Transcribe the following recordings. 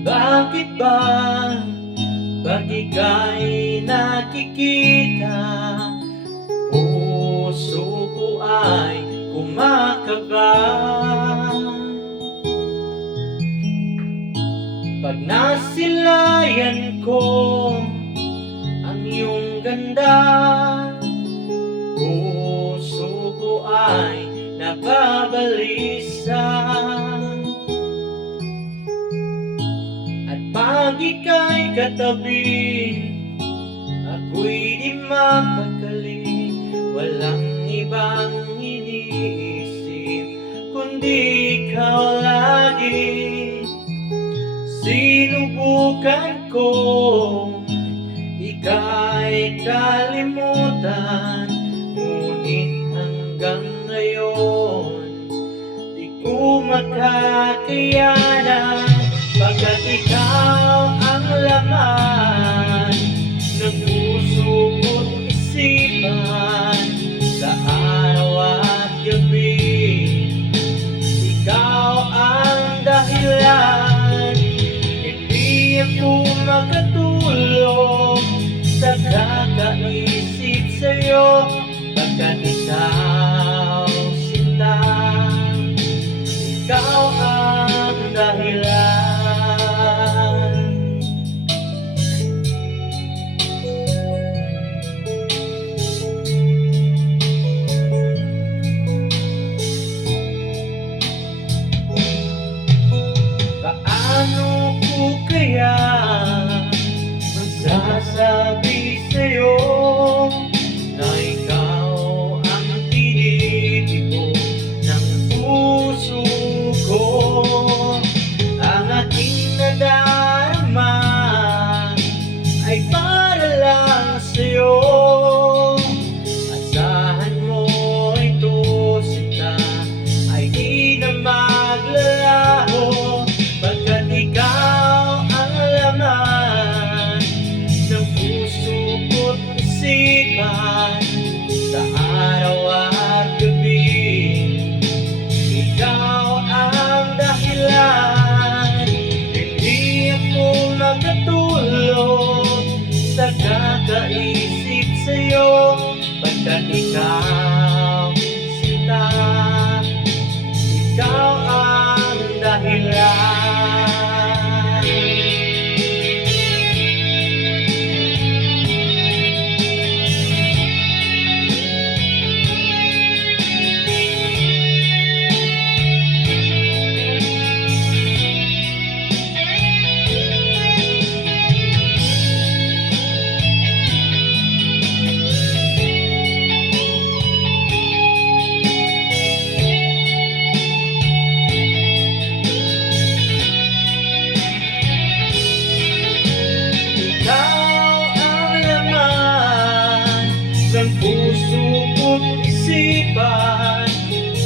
Bakit ba pag ika'y nakikita, puso ko ay kumakaba? Pag nasilayan ko ang iyong ganda, puso ko ay nababalisa. At pag ika'y katabi, ako'y di mapakali. Walang ibang iniisip kundi ikaw lagi. Sinubukan ko ika'y kalimutan, ngunit hanggang ngayon di ko makakayanan. Pagkat ikaw ang laman ng puso ko't isipan, sa araw at gabi ikaw ang dahilan. Hindi ako makatulog sa kakaisip sa'yo, pagkat ikaw sinta, ikaw ang dahilan. Paano ko kaya magsasabi sa'yo na ikaw ang tinitibo ng puso ko? Ang aking nadarama ay para lang sa'yo. Asahan mo ito, sinta, ay di na maglalaho, pagkat ikaw ang laman ng puso ko't isipan, sa araw at gabi ikaw ang dahilan. Hindi ako makatulog sa kakaisip sa'yo, pagkat ikaw sinta, ikaw ang dahilan. Ng puso ko't isipan,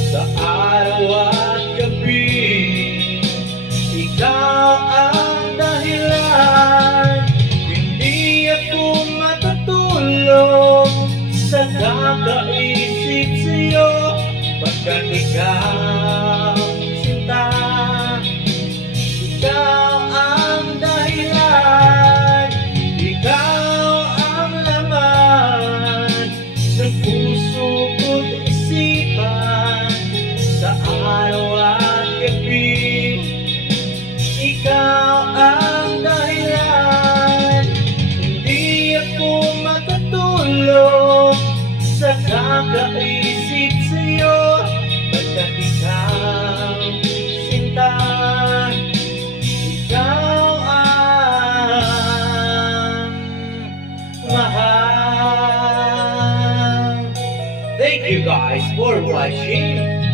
sa araw at gabi ikaw ang dahilan. Hindi ako matutulog sa kakaisip sa'yo, pagkat ikaw sinta, ikaw ang dahilan. Ikaw ang laman ng puso ko't isipan, sa araw at gabi ikaw ang dahilan. Hindi ako makatulog sa kakaisip sa'yo, pagkat ikaw sinta, ikaw ang mahal. Thank you guys for watching.